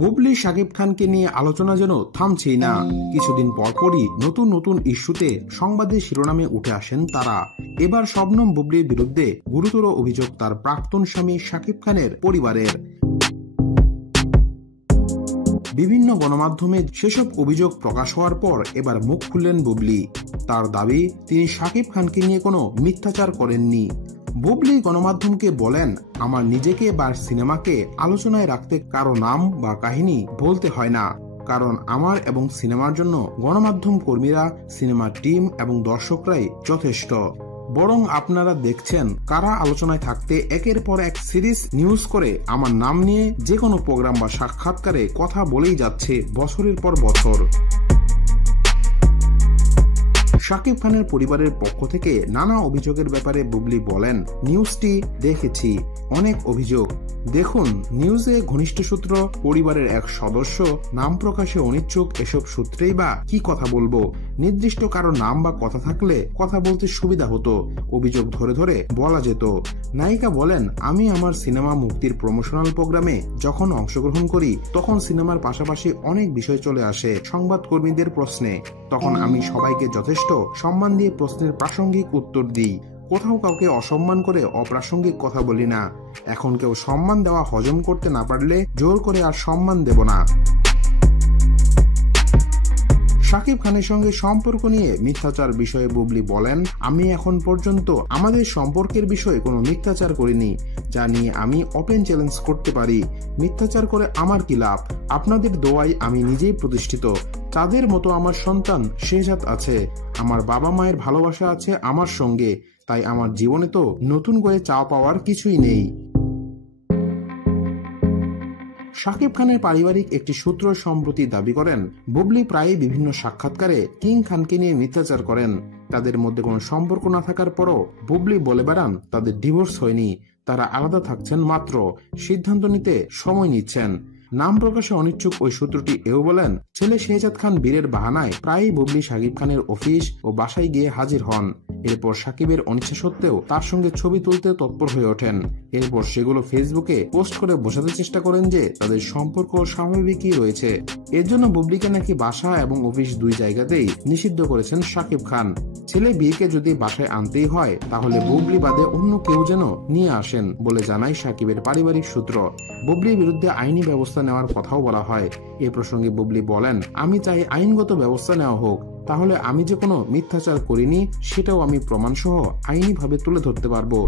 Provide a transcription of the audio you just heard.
বুবলি শাকিব খানকে নিয়ে আলোচনা যেন থামছেই না। কিছুদিন পরপরই নতুন নতুন ইস্যুতে সংবাদের শিরোনামে উঠে আসেন তারা। এবার শবনম বুবলির বিরুদ্ধে গুরুতর অভিযোগ তার প্রাক্তন স্বামী শাকিব খানের পরিবারের। বিভিন্ন গণমাধ্যমে সেসব অভিযোগ প্রকাশ হওয়ার পর এবার মুখ খুললেন বুবলি। তার দাবি, তিনি শাকিব খানকে নিয়ে কোনো মিথ্যাচার করেননি। বুবলি গণমাধ্যমকে বলেন, আমার নিজেকে বা সিনেমাকে আলোচনায় রাখতে কারো নাম বা কাহিনী বলতে হয় না, কারণ আমার এবং সিনেমার জন্য গণমাধ্যম কর্মীরা, সিনেমার টিম এবং দর্শকরাই যথেষ্ট। বরং আপনারা দেখছেন কারা আলোচনায় থাকতে একের পর এক সিরিজ নিউজ করে আমার নাম নিয়ে যে কোনো প্রোগ্রাম বা সাক্ষাৎকারে কথা বলেই যাচ্ছে বছরের পর বছর। শাকিব খানের পরিবারের পক্ষ থেকে নানা অভিযোগের ব্যাপারে বুবলি বলেন, নিউজটি দেখেছি, অনেক অভিযোগ। দেখুন, নিউজে ঘনিষ্ঠ সূত্র, পরিবারের এক সদস্য, নাম প্রকাশে অনিচ্ছুক, এসব সূত্রেই বা কি কথা বলবো। নির্দিষ্ট কারো নাম বা কথা থাকলে কথা বলতে সুবিধা হতো, অভিযোগ ধরে ধরে বলা যেত। নায়িকা বলেন, আমি আমার সিনেমা মুক্তির প্রমোশনাল প্রোগ্রামে যখন অংশগ্রহণ করি তখন সিনেমার পাশাপাশি অনেক বিষয় চলে আসে সংবাদকর্মীদের প্রশ্নে। তখন আমি সবাইকে যথেষ্ট সম্মান দিয়ে প্রশ্নের প্রাসঙ্গিক উত্তর দিই। কোথাও কাউকে অসম্মান করে অপ্রাসঙ্গিক কথা বলি না। এখন কেউ সম্মান দেওয়া হজম করতে না পারলে জোর করে আর সম্মান দেব না। শাকিব খানের সঙ্গে সম্পর্ক নিয়ে মিথ্যাচার বিষয়ে বুবলি বলেন, আমি এখন পর্যন্ত আমাদের সম্পর্কের বিষয়ে কোনো মিথ্যাচার করিনি, যা নিয়ে আমি ওপেন চ্যালেঞ্জ করতে পারি। মিথ্যাচার করে আমার কি লাভ? আপনাদের দোয়ায় আমি নিজেই প্রতিষ্ঠিত। তাদের মতো আমার সন্তান শেহজাদ আছে, আমার বাবা মায়ের ভালোবাসা আছে আমার সঙ্গে, তাই আমার জীবনে তো নতুন করে চাওয়া পাওয়ার কিছুই নেই। শাকিব খানের পারিবারিক একটি সূত্র সম্প্রতি দাবি করেন, বুবলি প্রায়ই বিভিন্ন সাক্ষাৎকারে কিং খানকে নিয়ে মিথ্যাচার করেন। তাদের মধ্যে কোনো সম্পর্ক না থাকার পরও বুবলি বলে বেড়ান তাদের ডিভোর্স হয়নি, তারা আলাদা থাকছেন মাত্র, সিদ্ধান্ত নিতে সময় নিচ্ছেন। নাম প্রকাশে অনিচ্ছুক ওই সূত্রটি এও বলেন, ছেলে শেহজাদ খান বীরের বাহানায় প্রায়ই বুবলি শাকিব খানের অফিস ও বাসায় গিয়ে হাজির হন। এরপর শাকিবের অনিচ্ছা সত্ত্বেও তার সঙ্গে ছবি তুলতে তৎপর হয়ে ওঠেন। এরপর সেগুলো ফেসবুকে পোস্ট করে বোঝাতে চেষ্টা করেন যে তাদের সম্পর্ক স্বাভাবিকই রয়েছে। এর জন্য বুবলিকে নাকি বাসা এবং অফিস দুই জায়গাতেই নিষিদ্ধ করেছেন শাকিব খান। ছেলে বিয়েকে যদি বাসায় আনতেই হয় তাহলে বুবলি বাদে অন্য কেউ যেন নিয়ে আসেন বলে জানায় শাকিবের পারিবারিক সূত্র। বুবলির বিরুদ্ধে আইনি ব্যবস্থা নেওয়ার কথাও বলা হয়। এ প্রসঙ্গে বুবলি বলেন, আমি চাই আইনগত ব্যবস্থা নেওয়া হোক, তাহলে আমি যে কোনো মিথ্যাচার করিনি সেটাও আমি প্রমাণসহ আইনিভাবে তুলে ধরতে পারবো।